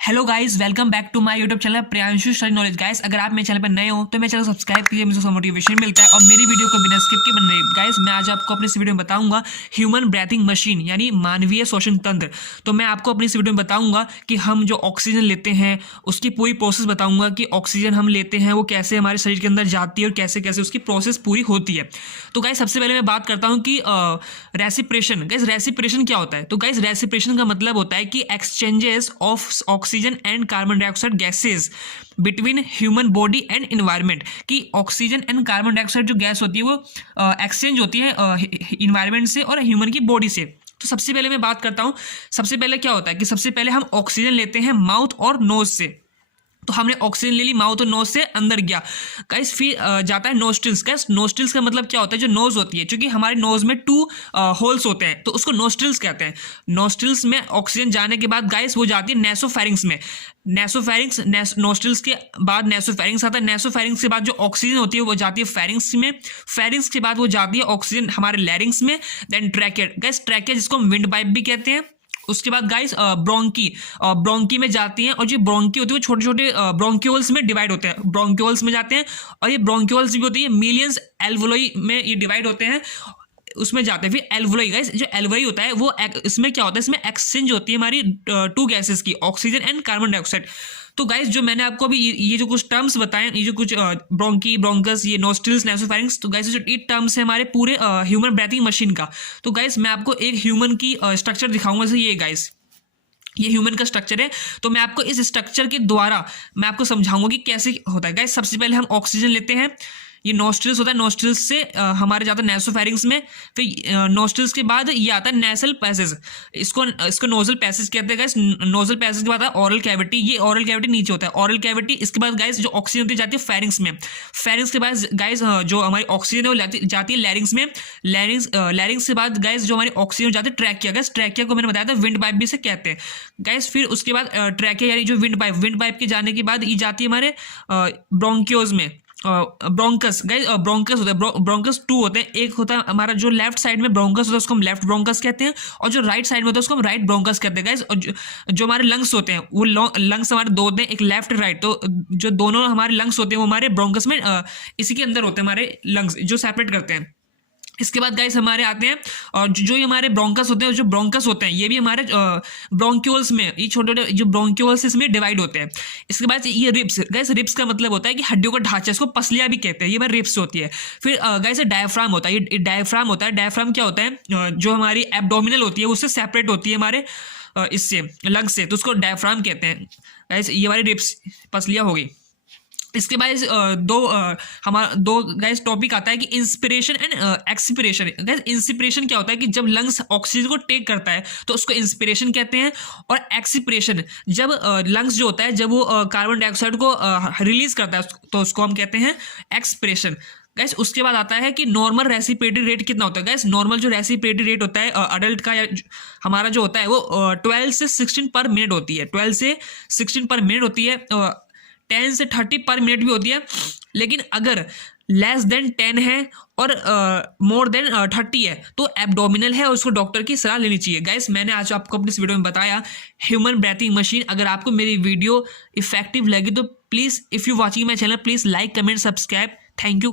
Hello guys, welcome back to my YouTube channel Priyanshu study knowledge. Guys, अगर आप मेरे channel पर नए हो तो मेरे चैनल सब्सक्राइब कीजिए, मुझे मोटिवेशन मिलता है और मेरी वीडियो को बिना स्किप के बन रही है। गाइस, मैं आज आपको अपनी इस वीडियो में बताऊंगा ह्यूमन ब्रीथिंग मशीन यानी मानवीय श्वसन तंत्र। तो मैं आपको अपनी इस वीडियो में बताऊंगा कि हम जो ऑक्सीजन लेते हैं उसकी पूरी प्रोसेस बताऊंगा कि ऑक्सीजन हम लेते हैं वो कैसे हमारे शरीर के अंदर जाती है और कैसे कैसे उसकी प्रोसेस पूरी होती है। तो गाइस, सबसे पहले मैं बात करता हूँ कि रेसिप्रेशन। गाइस, रेसिप्रेशन क्या होता है? तो गाइस, रेसिप्रेशन का मतलब होता है कि exchanges of oxygen and carbon dioxide gases between human body and environment. कि ऑक्सीजन एंड कार्बन डाइऑक्साइड जो गैस होती है वो एक्सचेंज होती है इन्वायरमेंट से और ह्यूमन की बॉडी से। तो सबसे पहले मैं बात करता हूँ, सबसे पहले क्या होता है कि सबसे पहले हम ऑक्सीजन लेते हैं माउथ और नोज से। तो हमने ऑक्सीजन ले ली माउथ और नोज से, अंदर गया गाइस, फिर जाता है नोस्ट्रिल्स। गाइस, नोस्ट्रिल्स का मतलब क्या होता है? जो नोज होती है, क्योंकि हमारे नोज में 2 होल्स होते हैं तो उसको नोस्ट्रिल्स कहते हैं। नोस्ट्रिल्स में ऑक्सीजन जाने के बाद गाइस वो जाती है नेसोफेरिंग्स में। नेसोफेरिंग्स, नोस्ट्रिल्स के बाद नेसोफेरिंग्स आता है। नेसोफेरिंग्स के बाद जो ऑक्सीजन होती है वो जाती है फेरिंग्स में। फेरिंग्स के बाद वो जाती है ऑक्सीजन हमारे लैरिंग्स में। Then trachea. गाइस, ट्रैकिया जिसको हम विंड पाइप भी कहते हैं। उसके बाद गाइस ब्रोंकी में जाती हैं और जो ब्रोंकी होती है वो छोटे छोटे ब्रोंक्यूल्स में डिवाइड होते हैं, ब्रोंक्यूल्स में जाते हैं। और ये ब्रोंक्यूल्स भी होती है मिलियंस एल्वोलाई में ये डिवाइड होते हैं, उसमें जाते हैं। फिर एल्वोलाई। गाइस, जो एल्वोलाई होता है वो इसमें क्या होता है? इसमें एक्सचेंज होती है हमारी 2 गैसेस की, ऑक्सीजन एंड कार्बन डाइऑक्साइड। तो गाइस, जो मैंने आपको अभी ये जो कुछ टर्म्स बताए, ये जो कुछ ब्रोंकी, ब्रोंकस, ये नोस्ट्रिल्स, नेसोफेरिंग्स, तो गाइस जो ये टर्म्स है हमारे पूरे ह्यूमन ब्रीथिंग मशीन का। तो गाइस, मैं आपको एक ह्यूमन की स्ट्रक्चर दिखाऊंगा। जैसे ये गाइस, ये ह्यूमन का स्ट्रक्चर है। तो मैं आपको इस स्ट्रक्चर के द्वारा मैं आपको समझाऊंगा कि कैसे होता है। गाइस, सबसे पहले हम ऑक्सीजन लेते हैं, ये नोस्ट्रिल्स होता है, नोस्ट्रिल्स से हमारे जाता है नेसोफेरिंग्स में। फिर नोस्ट्रिल्स के बाद ये आता है नेसल पैसेज, इसको नोजल पैसेज कहते हैं। गाइस, नोजल पैसेज के बाद ऑरल कैविटी, ये ऑरल कैविटी नीचे होता है, ऑरल कैविटी। इसके बाद गाइस जो ऑक्सीजन होती जाती है फेरिंग्स में। फेरिंग्स के बाद गाइस जो हमारी ऑक्सीजन है वो जाती है लैरिंग्स में। लैरिंग्स के बाद गाइस जो हमारी ऑक्सीजन जाती है ट्रैकिया। गाइस, ट्रैकिया को मैंने बताया था विंड पाइप भी से कहते हैं। गाइस, फिर उसके बाद ट्रैकिया यानी जो विंड पाइप के जाने के बाद ये जाती है हमारे ब्रोंक्योज में। ब्रोंकस। गाइस, ब्रोंकस होता है, ब्रोंकस 2 होते हैं। एक होता है हमारा जो लेफ्ट साइड में ब्रोंकस होता है उसको हम लेफ्ट ब्रोंकस कहते हैं, और जो राइट साइड में होता है उसको हम राइट ब्रोंकस कहते हैं। गाइस, और जो हमारे लंग्स होते हैं वो लंग्स हमारे 2 होते हैं, एक लेफ्ट राइट। तो जो दोनों हमारे लंग्स होते हैं वो हमारे ब्रोंकस में इसी के अंदर होते हैं हमारे लंग्स जो सेपरेट करते हैं। इसके बाद गाइस हमारे आते हैं और जो ये हमारे ब्रोंकस होते हैं, जो ब्रोंकस होते हैं ये भी हमारे ब्रोंक्यूल्स में, ये छोटे छोटे जो ब्रोंक्यूल्स इसमें डिवाइड होते हैं। इसके बाद ये रिब्स। गाइस, रिब्स का मतलब होता है कि हड्डियों का ढांचा, इसको पसलियां भी कहते हैं, ये हमारी रिब्स होती है। फिर गाइस डायफ्राम होता है, ये डायफ्राम होता है। डायफ्राम क्या होता है? जो हमारी एब्डोमिनल होती है उससे सेपरेट होती है हमारे इससे लंग्स से, तो उसको डायफ्राम कहते हैं। गाइस, ये हमारी रिब्स, पसलियां हो गई। इसके बाद हमारा दो गाइस टॉपिक आता है कि inspiration and expiration. Guys, inspiration क्या होता है कि जब लंग्स ऑक्सीजन को टेक करता है तो उसको इंस्पिरेशन कहते हैं। और एक्सपिरेशन जब लंग्स जो होता है जब वो कार्बन डाइऑक्साइड को रिलीज करता है तो उसको हम कहते हैं एक्सपिरेशन। गाइस, उसके बाद आता है कि नॉर्मल रेसिपिरेटरी रेट कितना होता है। गाइस, नॉर्मल जो रेसिपिरेटरी रेट होता है अडल्ट का या हमारा जो होता है वो 12 से 16 पर मिनट होती है। 12 से 16 पर मिनट होती है, 10 से 30 पर मिनट भी होती है। लेकिन अगर लेस देन 10 है और मोर देन 30 है तो एब्डोमिनल है और उसको डॉक्टर की सलाह लेनी चाहिए। गाइस, मैंने आज आपको अपनी इस वीडियो में बताया ह्यूमन ब्रीथिंग मशीन। अगर आपको मेरी वीडियो इफेक्टिव लगी तो please, if you watching my channel, please like, comment, subscribe. Thank you.